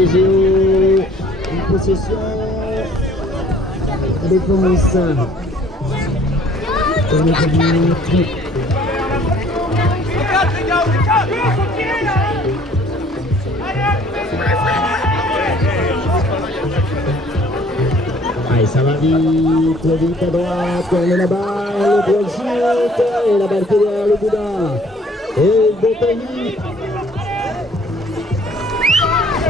HPGO, une possession, défense. Allez, ça va vite à droite, on est là-bas, le droit shoot, et la balle qui est derrière le boudin. Et le bon timing.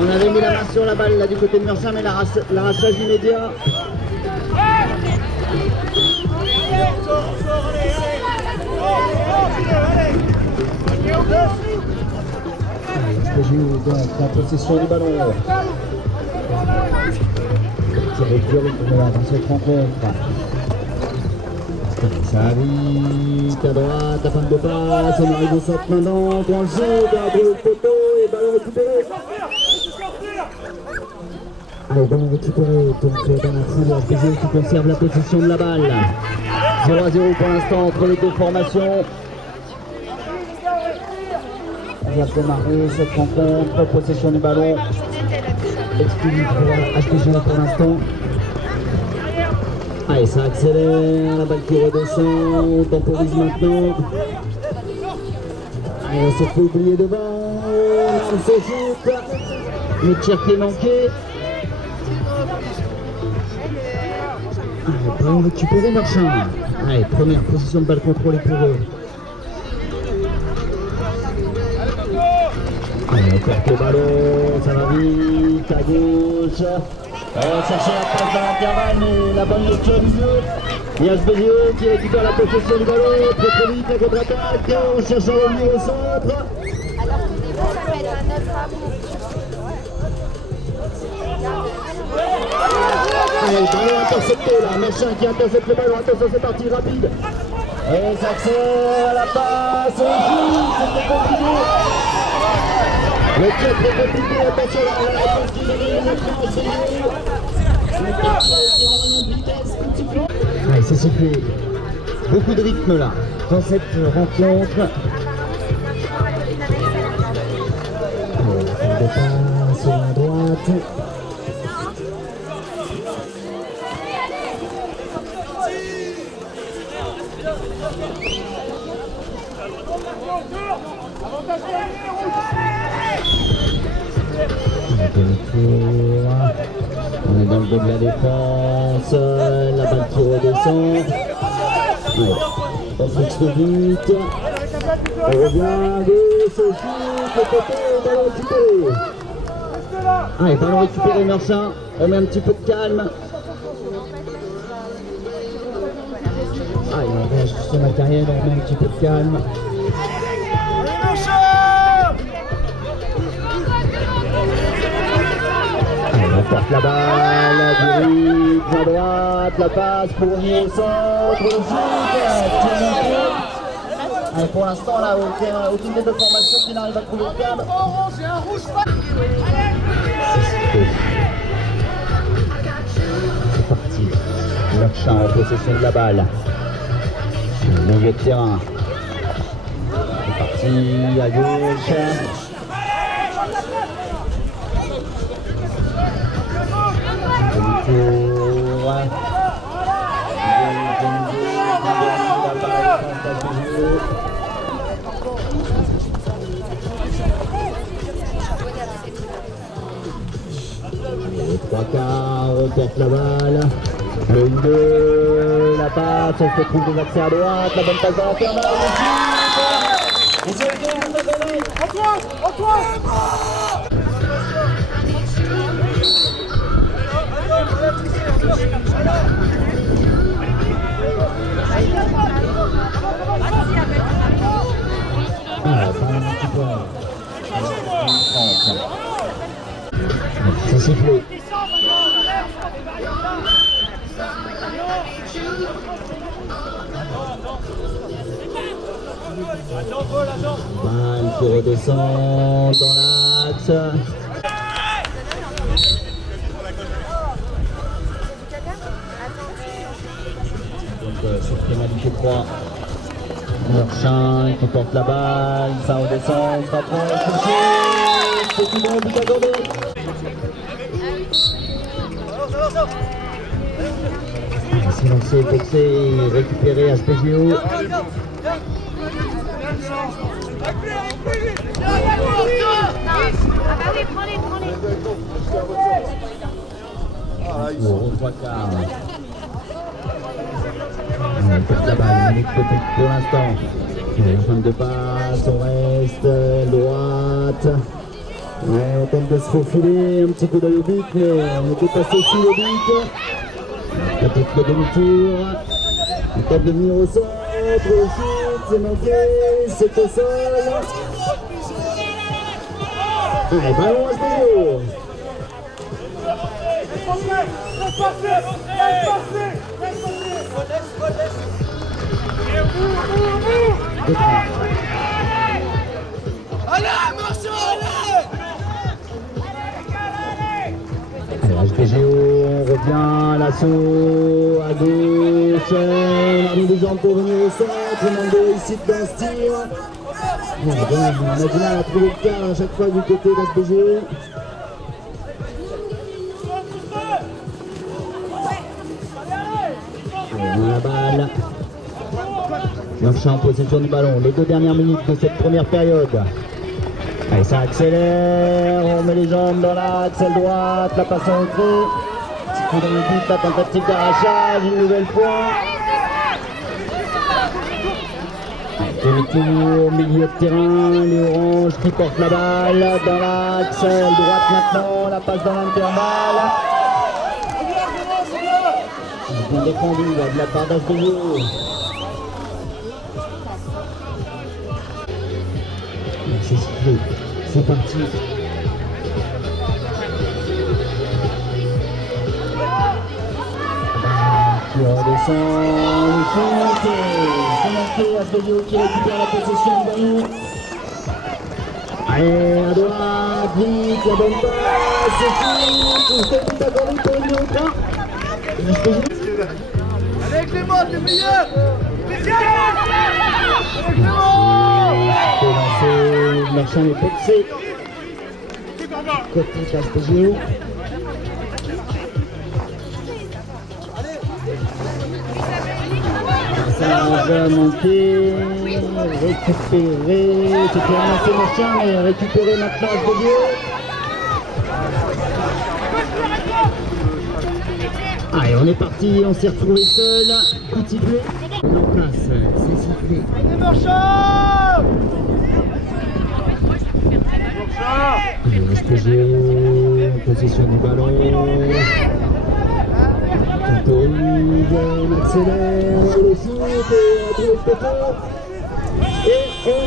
On avait mis la main sur la balle là du côté de Murchin, mais l'arrachage immédiat. SPGO donc en possession du ballon. Avec du rythme là dans cette rencontre. Ça va vite à droite, la fin de passe, on arrive au centre maintenant, dans le jeu, dans le poteau et ballon récupéré. Allez, ballon récupéré, donc dans la foule, SPGO qui conserve la position de la balle. 0-0 pour l'instant entre les deux formations. On vient de démarrer cette rencontre, possession du ballon. Exclusif pour HPGO pour l'instant. Allez, ça accélère, la balle qui redescend, on temporise maintenant. Allez, on s'est fait oublier devant, on se shoot. Le tir qui est manqué. Allez, ballon récupéré, Marchand. Allez, première position de balle contrôlée pour eux. Allez, on porte le ballon, ça va vite, à gauche. On va chercher la passe dans l'intervalle, mais la bonne lecture du jeu. Il y a SPGO qui récupère la possession du ballon, très vite, la contre-attaque. On cherche à revenir au centre. Alors tout dépend, ça peut être un autre amour. Allez, le ballon intercepté là, Merchin qui intercepte le ballon, attention c'est parti rapide. Et ça accélère la passe, on joue, c'était compliqué. Le tir très compliqué, attention la réponse qui est maintenant SPGO. Allez, c'est sifflé. Beaucoup de rythme là, dans cette rencontre. On dépasse sur la droite. On est dans le dos de la défense, la balle qui redescend. Ouais. On fixe le but. On revient, gauche, au shoot, le côté, ballon récupéré. Allez, ballon récupéré, Merchin. On met un petit peu de calme. Allez, on va sur le matériel, on met un petit peu de calme. On porte la balle, du rythme à droite, la passe pour revenir au centre, le shoot, allez, pour l'instant, là, aucune des deux formations qui n'arrive à trouver le cadre. C'est parti. Merchin en possession de la balle. Milieu de terrain. C'est parti, à gauche. Les trois quarts, on porte la balle. Le 1-2, la passe, on se trouve des accès à droite, la bonne passe dans l'intervalle. C'est sifflé. Balle qui redescend dans l'axe. Donc sur pénalité 3. Merchin qui porte la balle, ça redescend, on se rapproche, c'est tout bon, but accordé. C'est lancé, boxé, récupéré à SPGO. Ah bah oui, prends-les. Au 3 quarts. On perd la balle, Nick Petit pour l'instant. Fin de passe, on reste droite. Ouais, on tente de se faufiler, un petit coup d'œil au but, mais on était passé sous le but. Peut-être le demi-tour. On tente de venir au centre, le shoot, c'est manqué, c'est au sol. Allez, ballon à SPGO. Allez, SPGO, on revient à l'assaut, à gauche, on a mis des jambes pour venir au centre, Mando ici dans ce tir. On a du mal à trouver le quart à chaque fois du côté d'SPGO. On a la balle. Marchand en possession du ballon. Les 2 dernières minutes de cette première période. Allez, ça accélère. On met les jambes dans l'axe, aile droite. La passe en retrait. Petit coup dans le but, la tentative d'arrachage. Une nouvelle fois. Retour, milieu de terrain. Les oranges qui portent la balle dans l'axe. Aile droite maintenant. La passe dans l'intervalle. Bien défendu de la part d'SPGO. C'est sifflé, c'est parti. Qui redescend, le shoot, c'est manqué, SPGO qui récupère la possession du ballon. Allez, à droite, vite, la bonne passe, c'est tout, c'est accordé pour une autre. Allez Clément, t'es meilleur! Marchand est boxé. Côté SPGO. Ça va manquer. Récupérer. C'était un lancé Marchand, mais récupéré maintenant SPGO. Allez, on est parti, on s'est retrouvé seul. Petit bleu. On est en place, c'est sifflé. Allez Marchand! SPGO, en possession du ballon. Temporise, on accélère, le shoot et à le poteau. Et Aux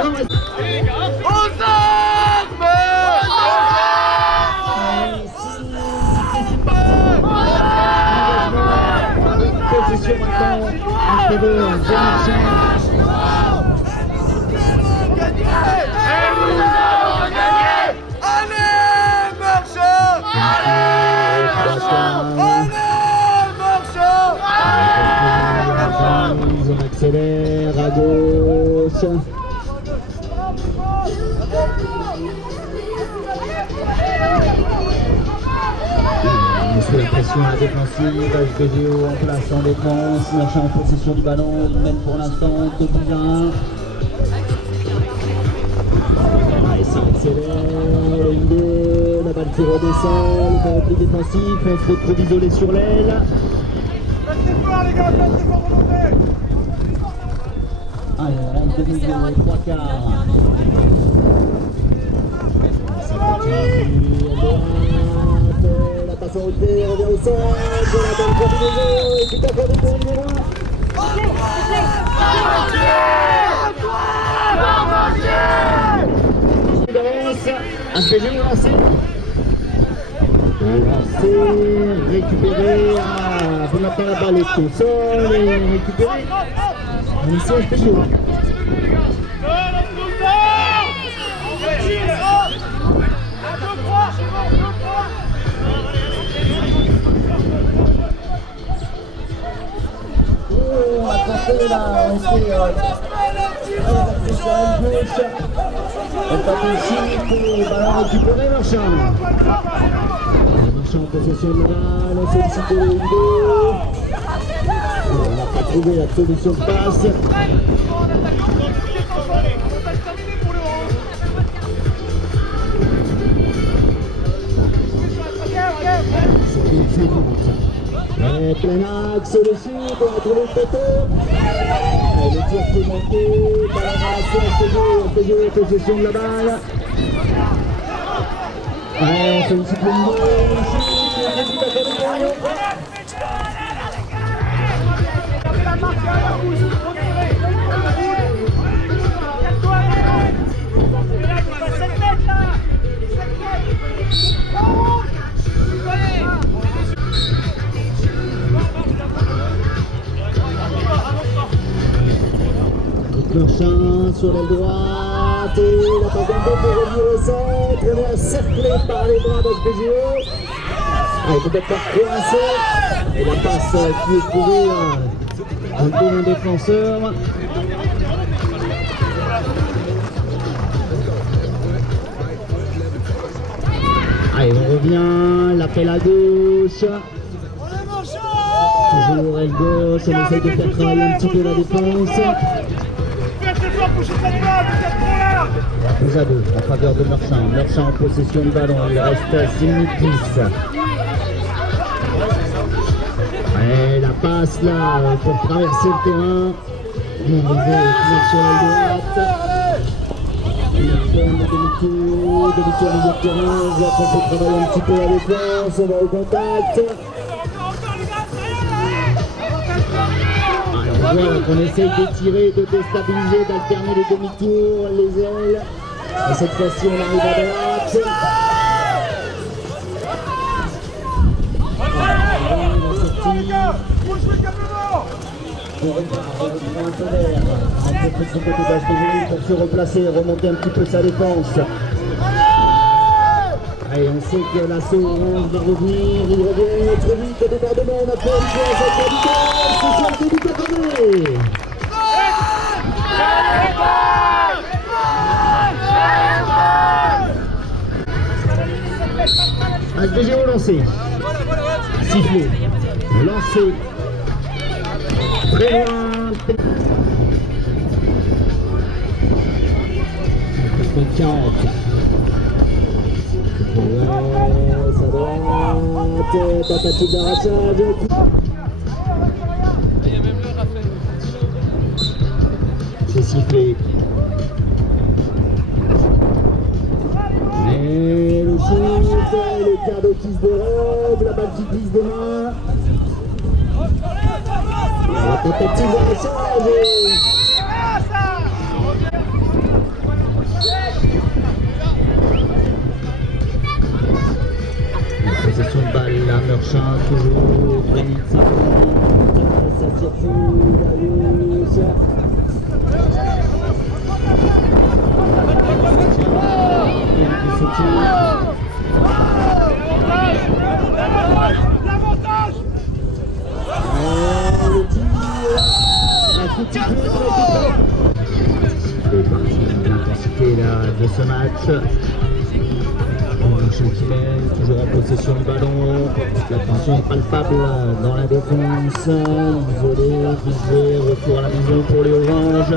armes! Position maintenant, un peu de on accélère à gauche. Sous la pression à la défensive, SPGO en place en défense, Marchand en possession du ballon, il mène pour l'instant 2 buts à 1. Allez, ça accélère, le 2, la balle qui redescend, le repli défensif, on se retrouve isolé sur l'aile. Restez fort les gars, restez fort remontez! Allez, on rentre de 3 quarts. Ça continue, à droite, la passe en retrait, revient au centre, la bonne combinaison, et tout à fait pour le numéro 1. SPGO lancé. Lancé, récupéré, vous maintenant la balle est au sol et récupéré. Ici SPGO. concentré là, on essaie sur la gauche. Elle tape ici pour ballon récupéré, Marchand. Marchand en possession de la balle, on sollicite le vidéo. On n'a pas trouvé la solution de passe. C'est une suivante. Plein axe dessus, on a trouvé le poteau. Le tir qui est manqué, ballon ramassé, FPG en possession de la balle. On sollicite le niveau, Marchand sur l'aile droite et la passe d'un peu pour revenir au centre. On est encerclé par les bras d'SPGO. Il peut être pas coincé. Et la passe qui est trouvée un peu d'un défenseur. Allez, on revient, l'appel à gauche. Toujours aile gauche, on essaye de faire travailler un petit peu la défense. 12 à 2 en faveur de Marchand. Marchand en possession de ballon, il reste 6 minutes 10. Et la passe là pour traverser le terrain. On va finir sur la droite. Il donne le demi-tour milieu de terrain. On voit qu'on peut travailler un petit peu la défense, on va au contact. On voit qu'on essaye d'étirer, de déstabiliser, d'alterner les demi-tours, les ailes. Et cette fois-ci, on arrive à droite. Pour se replacer, remonter un petit peu sa défense. Allez, on sait que l'assaut orange va revenir, il revient très vite au débordement, on a fait une chose à c'est sur le début de l'année. SPGO lancé, sifflé, lancé, très loin. Sa droite, tentative d'arrachage. C'est sifflé. Et le shoot, le cadeau qui se dérobe, la balle qui glisse des mains. La tentative d'arrachage. Possession de balle, la Marchand toujours 20 minutes 50, ça circule à gauche. Le tir, un coup de sifflet pour l'équipe. C'est parti, l'intensité de ce match. Marchand qui mène, toujours en possession du ballon, la tension est palpable dans la défense, isolé, figé, retour à la maison pour les oranges.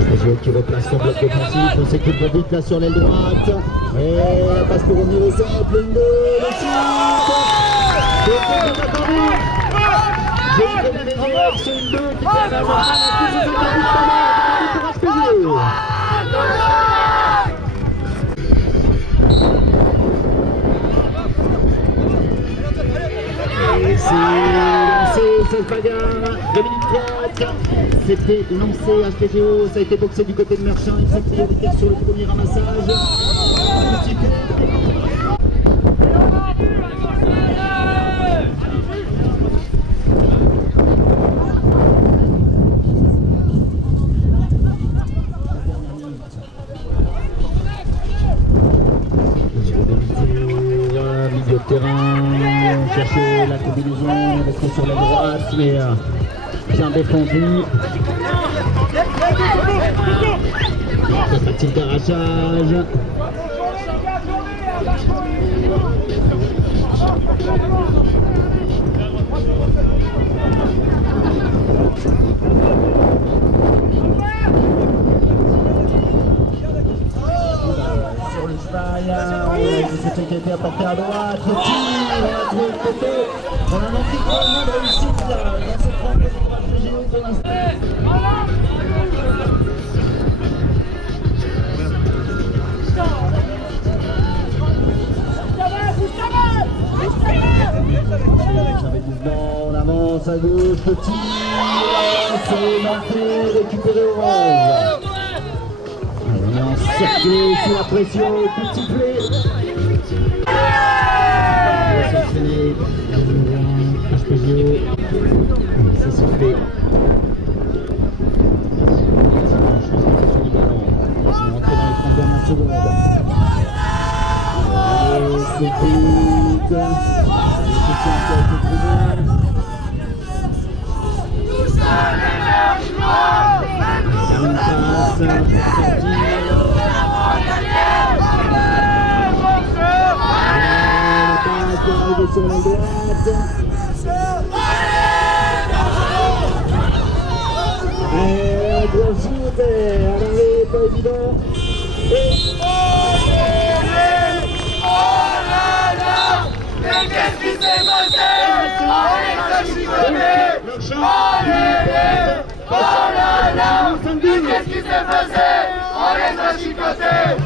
SPGO qui replace son bloc défensif, on s'équipe vite là sur l'aile droite, et la passe pour revenir au centre, le shoot, j'ai une combinaison action 2 qui fait avoir pour SPGO. Et c'est lancé, ça se bagarre, 2 minutes 30, c'était lancé SPGO, ça a été boxé du côté de Marchand, il s'est priorité sur le premier ramassage. Milieu de terrain, chercher la combinaison, rester sur la droite, mais bien défendu. Petit garagage. Sur le cheval, c'était qui a été apporté à droite, le tir, on a trouvé le côté, on a manqué vraiment de réussite dans cette grande stratégie pour l'instant. On avance à gauche, le tir, c'est manqué, récupéré au 11. On est encerclé sous la pression, petit play. On va s'enchaîner, HPGO, c'est sifflé. Sur le ballon, ils sont rentrés dans les 30 dernières secondes. Et c'est vite, l'efficience a été trouvée. Une passe pour sortir. Arrivé sur la droite. Et gros shoot, à l'arrêt, pas évident. Mais qu'est-ce qui s'est passé? On est chicoté! Oh là là! Mais qu'est-ce qui s'est passé? On les a chicotés!